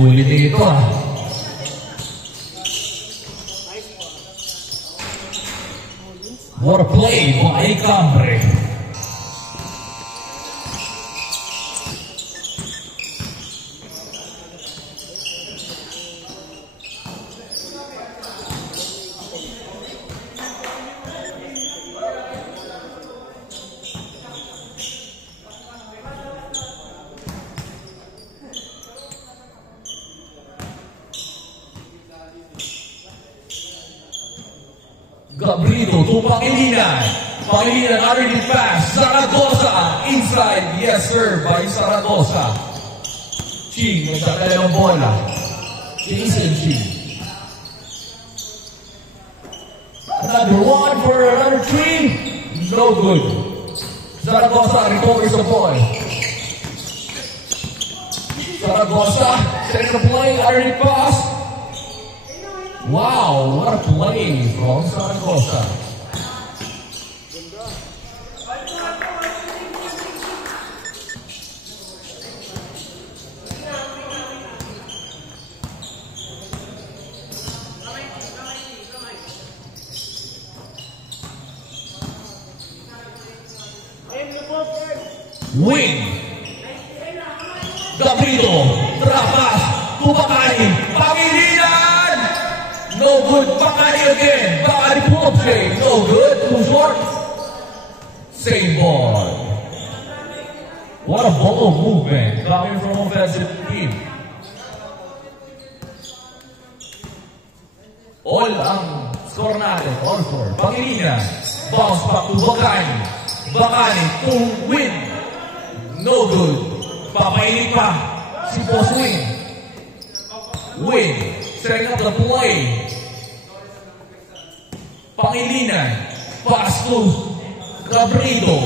Sulit ito ah. What a play by Cambre. Gabrito to Pangilinan. Pangilinan already fast. Zaragoza inside. Yes sir by Zaragoza. Ching nagdadala ng bola. Jason Ching. Another one for another three. No good. Zaragoza recovers the ball. Zaragoza setting the play. Already pass. Wow, what a play from Zaragoza. Wing. Gabrito, Trapas, Tubakani, Pangilinan. No good, Bakani again. Bakani Pope, no good, too short. Same ball. What a ball movement coming from offensive team. All ang score natin, all four. Pangilinan, bounce back to Bakani. Bakani to win. No good. Papainit pa si Boss Wing. Wing, setting up the play. Pangilinan, pass to Gabrito.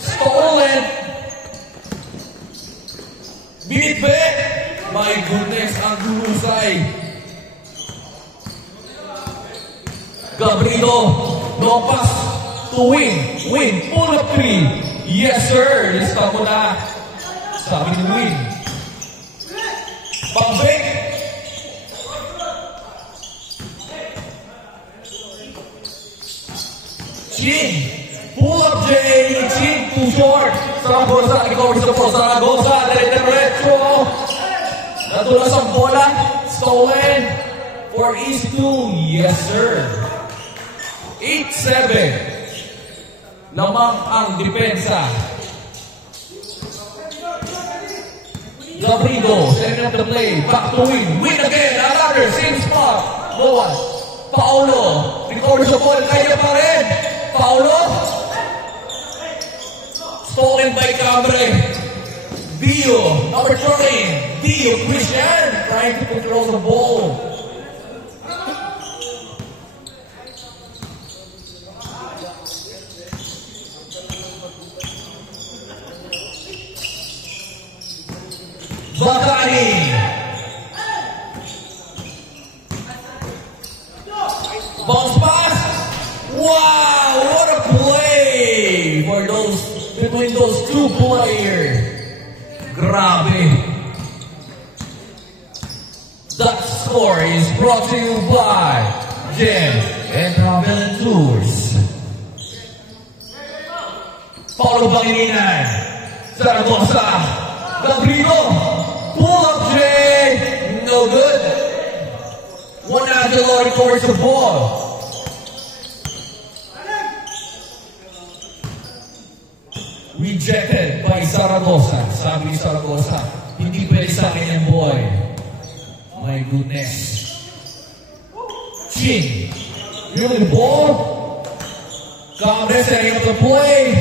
Stolen. Binitbit. My goodness, ang gulusay. Gabrito, long pass to Wing. Wing, pull up three. Yes sir, lista mo na. Sabi ni Wing. Pang-break. Chin. Pull up Jay. Chin too short. Zaragoza recovers the ball. Zaragoza diretso. Natulas ang bola. Stolen for East 2. Yes sir. 8-7. Lamang ang depensa. Gabrito setting up the play. Back to Win. Win again. Another same spot. No one. Paulo. Recovers the ball. Kaya pa rin. Paulo. Stolen by Cambre. Dio. Number 13. Dio Christian. Trying to control the ball. Bakani. Bounce pass. Wow, what a play for those between those two players. Grabe. That score is brought to you by Jen and Travel Tours. Paulo Pangilinan. Zaragoza. Gabrito. Pull up Jay. No good. One Angelo recovers the ball. Rejected by Zaragoza. Sabi ni Zaragoza, hindi pwede sa akin yan, boy. My goodness. Chin. Really the ball. Cambre setting up the play.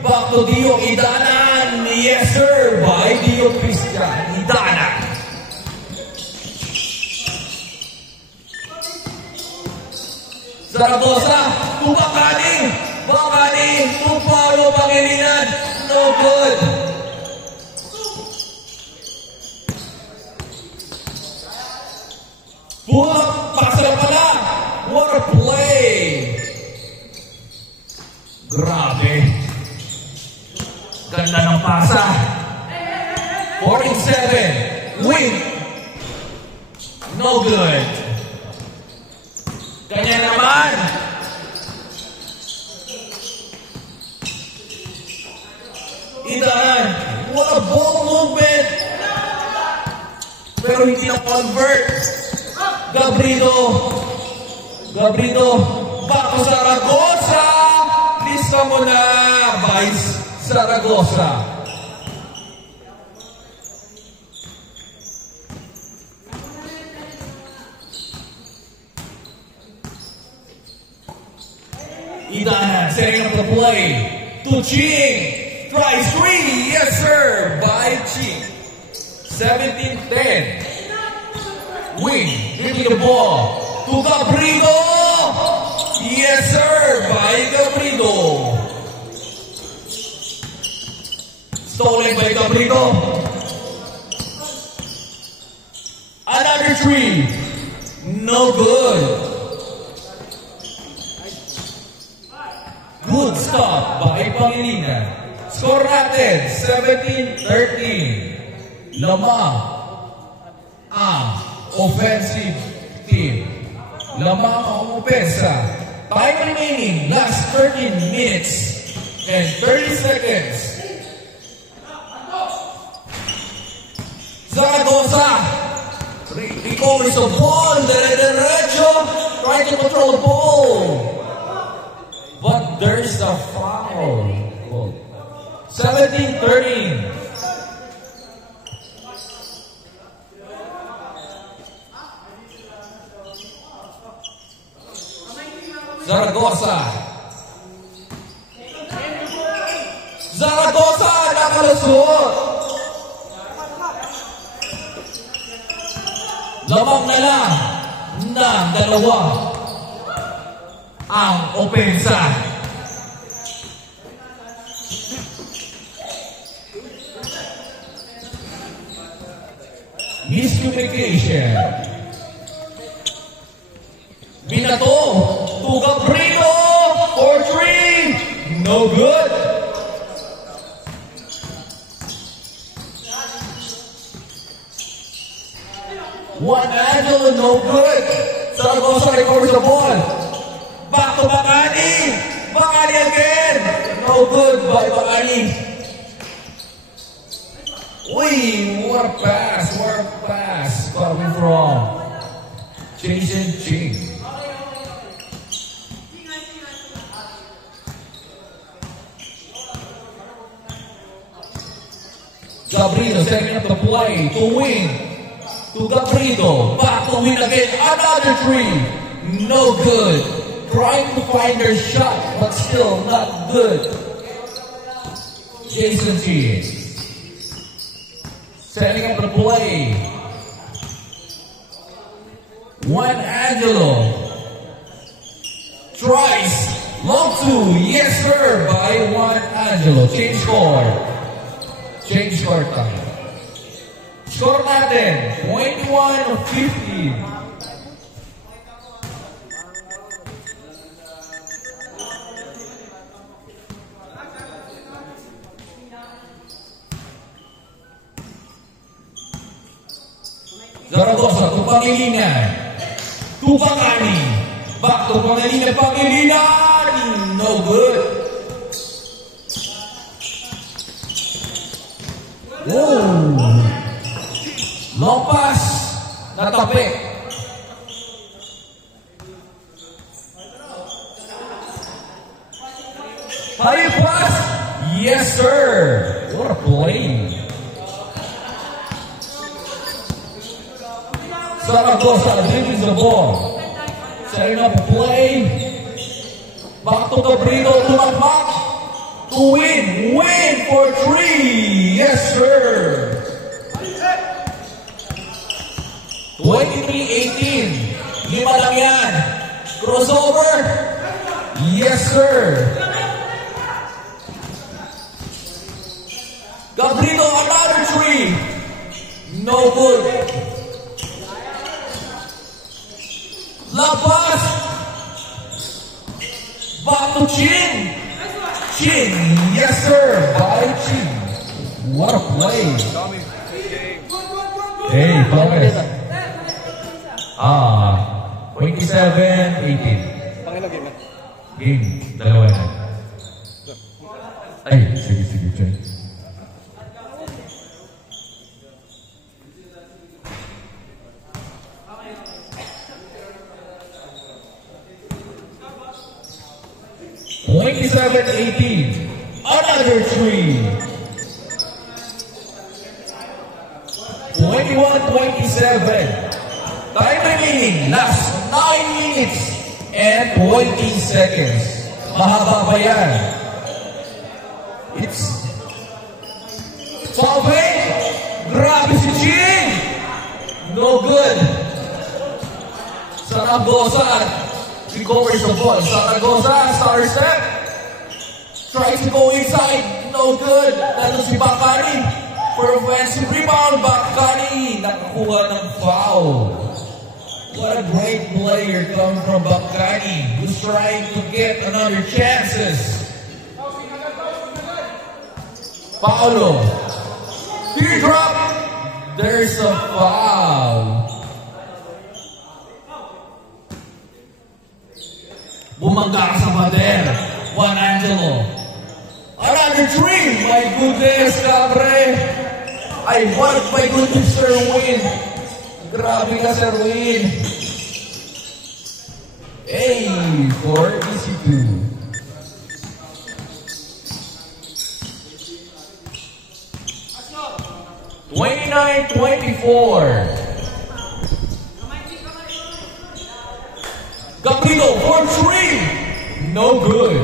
Back to Dio Idanan. Yes sir. By Dio Christian Idanan. Zaragoza. Bakani. Bakani. Paulo Pangilinan. No good. Pull up. Pasa pala. What a play. Grabe. Ganda ng pasa. 47. Win. No good. Kanya naman. Idan. What a ball movement. Pero hindi na convert. Gabrido. Back to Zaragoza. Lista mo na, Vice Zaragoza. Idan setting up the play to Ching. Tries 3. Yes, sir. By Ching. 17-10. Wing. Giving the ball to Gabrido. Yes, sir. By Gabrido. Stolen by Gabrido. Another 3. No good. Good stop by Pangilinan. Score natin, 17-13. Lamang ang offensive team. Lamang ang opensa. Time remaining, last 13 minutes and 30 seconds. Zaragoza recovers the ball. Derecho trying to control the ball. But there's a foul. 17-13. Zaragoza nakalusot. Lamang na lang ng dalawa ang opensa. Miscommunication. Binato to Gabrido for 3. No good. Juan Angelo, no good. Zaragoza recovers the ball. Back to Bacani. Bacani again. No good by Bacani. Uy, what a pass coming from Jason Ching. Gabrido setting up the play to win. To Gabrido. Back to win again. Another 3. No good. Trying to find their shot, but still not good. Jason Ching. Setting up the play. Juan Angelo. Tries. Long 2. Yes, sir. By Juan Angelo. Change score time. Score natin. 21-15. Zaragoza to Pangilinan. To Bacani. Back to Pangilinan. No good. Oh. Long pass. Natapi. High pass. Yes, sir. What a play. Zaragoza dribbles the ball. Setting up a play. Back to Gabrido to Macmac. To win for 3. Yes, sir. 23-18. 5 lang yan. Crossover. Yes, sir. Gabrido, another 3. No good. Labas. Back to Chin. Yes, sir. By Chin. What a play. Hey, Thomas. 27-18. Panginoon game na. Game, dalawa na. Ay, sige, Chen. $27-18. Another three. 21-27. Time remaining. Last 9 minutes and 20 seconds. Mahaba pa yan. It's solving. Grabe si Jin. No good. Zaragoza recovers the ball. Zaragoza, star step. Tries to go inside. No good. Nandun si Bakani for offensive rebound. Bakani nakakuha ng foul. What a great player coming from Bakani, who's trying to get another chances. Paulo. Teardrop. There's a foul. Bumangga sa pader. Juan Angelo. Another three. My goodness, Cabre. My goodness, Sherwin. Grabe ka, Sherwin. Hey, for EC2. $29-24. Gabriel for three. No good.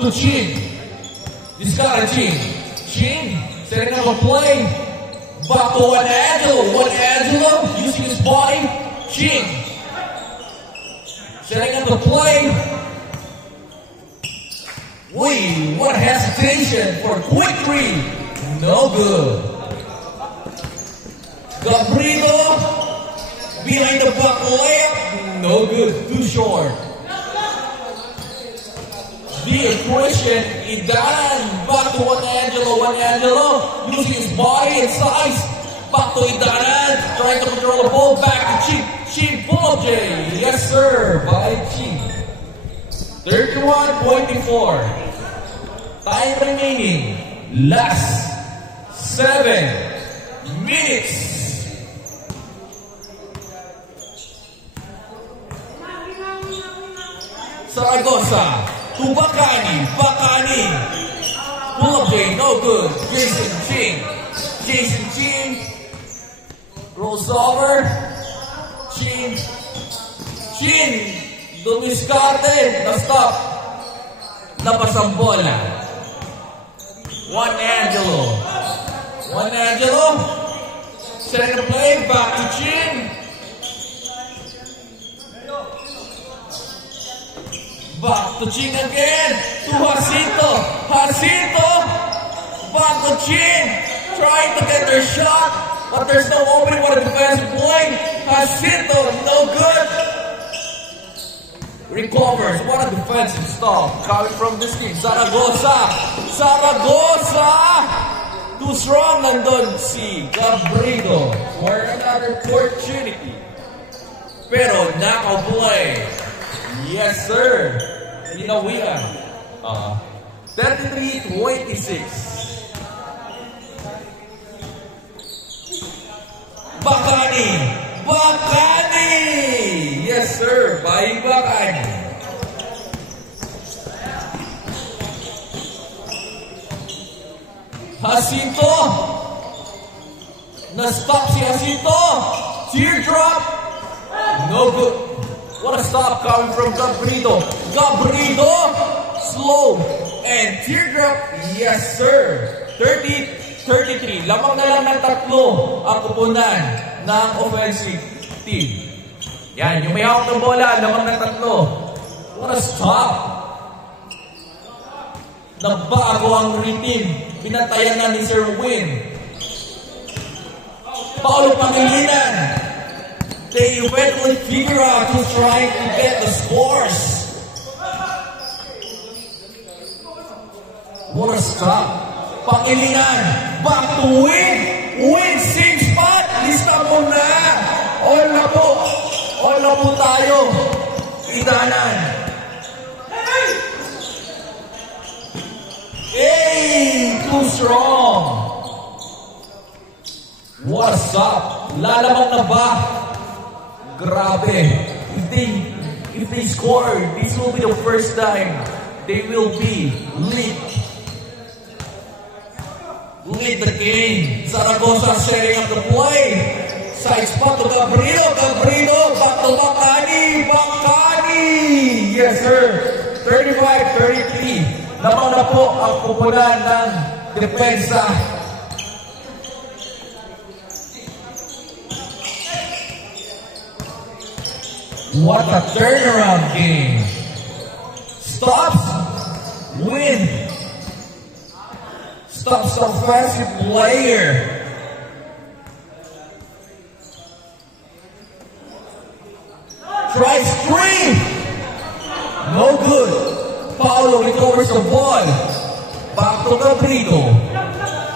To Chin. This guy, Chin. Chin, setting up a play. Back to Juan Angelo. Juan Angelo using his body. Chin. Setting up the play. Wait, what hesitation for a quick three. No good. Gabriel behind the back layup. No good. Too short. The Christian Idan. Back to Juan Angelo. Juan Angelo using his body and size. Back to Idan. Trying to control the ball. Back to Chief. Chief Pull-up J. Yes, sir. By Chief. 31-24. Time remaining. Last 7 minutes. Zaragoza to Bakani. Bakani. Pull-up J, no good. Jason Ching. Jason Ching. Rolls over. Ching. Ching. Dumiskarte. Na-stop. Napasang bola. Juan Angelo. Juan Angelo. Setting the play. Back to Ching. Back to Ching again. To Jacinto. Jacinto. Back to Ching. Trying to get their shot. But there's no opening for the defensive play. Jacinto. No good. Recovers. What a defensive stop coming from this team. Zaragoza. Zaragoza. Too strong. Nandun si Gabriel for another opportunity. Pero naka-play. Yes, sir. Inawian. 33-26. Bakani. Bakani. Yes, sir. By Bakani. Jacinto. Na-stop si Jacinto. Teardrop. No good. What a stop coming from Gabriel. Gabriel. Slow. And teardrop. Yes, sir. 30-33. Lamang na lang ng tatlo ang kupunan ng offensive team. Yan, yung may hawak ng bola, lamang ng tatlo. What a stop. Nagbago ang team. Binantayan na ni Sir Win. Paulo Pangilinan. They eventually figure out who's trying to get the scores. What a stop. Pangilingan. Back to win. Win, same spot. Lista mo na. All na po. All na po tayo. Idanan. Hey, too strong. What's up? Lalaman na ba? Grabe. If they score, this will be the first time they will be lead the game. Zaragoza setting up the play. Side spot to Gabrino. Gabrino, back to Bacani. Bacani! Yes, sir. 35-33. Naman na po ang pupunan ng depensa. What a turnaround game. Stops. Win. Stops the offensive player. Tries three. No good. Paulo recovers the ball. Back to Gabrino.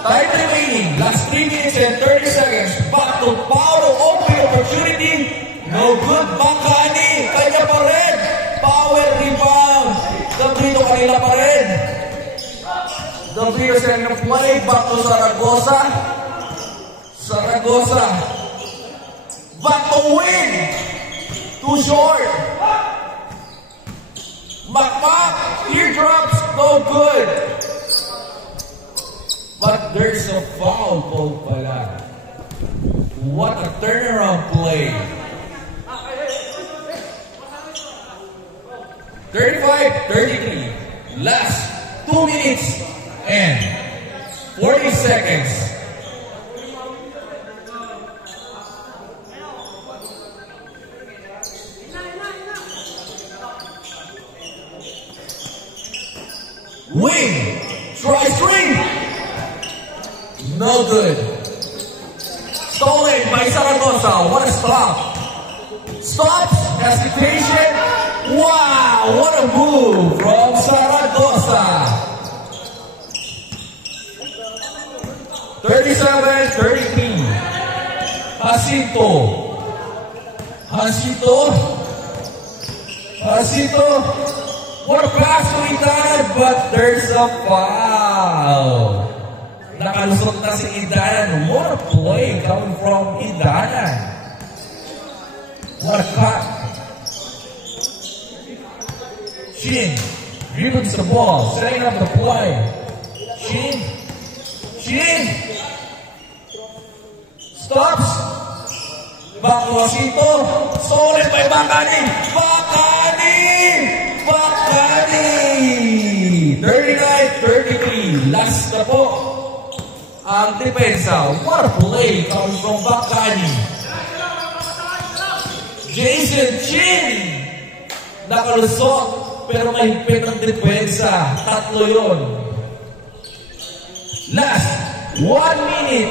Time remaining. Last 3 minutes and 30 seconds. Back to Paulo. Open opportunity. No good. Bacani. Kanya pa rin. Power rebound. Gabrino kanila pa rin. Gabrino sending the play. Back to Zaragoza. Zaragoza. Back to win. Too short. Makmak. Teardrops. No good. But there's a foul po pala. What a turnaround play. 35-33. Last 2 minutes and 40 seconds. Wing. Try string. No good. Stolen by Zaragoza. What a stop. Stops. Hesitation. Wow, what a move from Zaragoza. 37-33. Jacinto. What a pass to Idanan, but there's a foul. Nakalusot na si Idanan. What a play coming from Idanan. What a cut. Shin dribbles the ball, setting up the play. Shin stops. Back to Jacinto. Stolen by Bacani. 39-33. Last na po ang depensa. What a play coming from Bacani. Jason Chin nakalusot. Pero may higpit ng depensa. Tatlo yun. Last 1 minute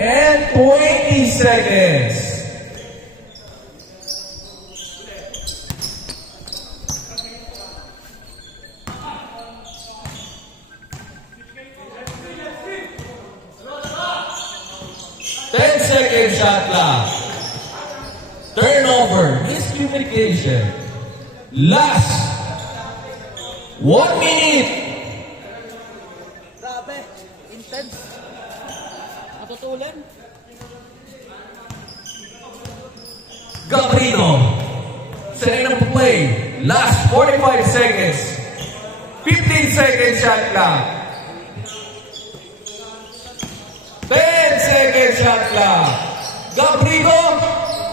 and 20 seconds. Second shot clock. Turnover. Miscommunication. Last 1 minute. Grabe. Intense. Matutulan. Gabrino. Setting up the play. Last 45 seconds. 15 seconds shot clock. 10 seconds shot clock. Gabrino.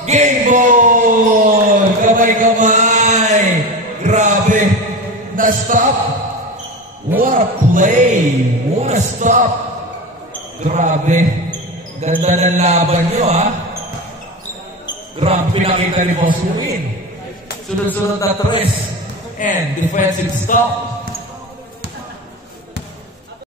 Game ball. Kamay-kamay. Grabe. Na-stop. What a play. What a stop. Grabe. Ganda ng laban nyo, ha? Grabe pinakita ni Boss Win. Sunod-sunod na tres. And defensive stop.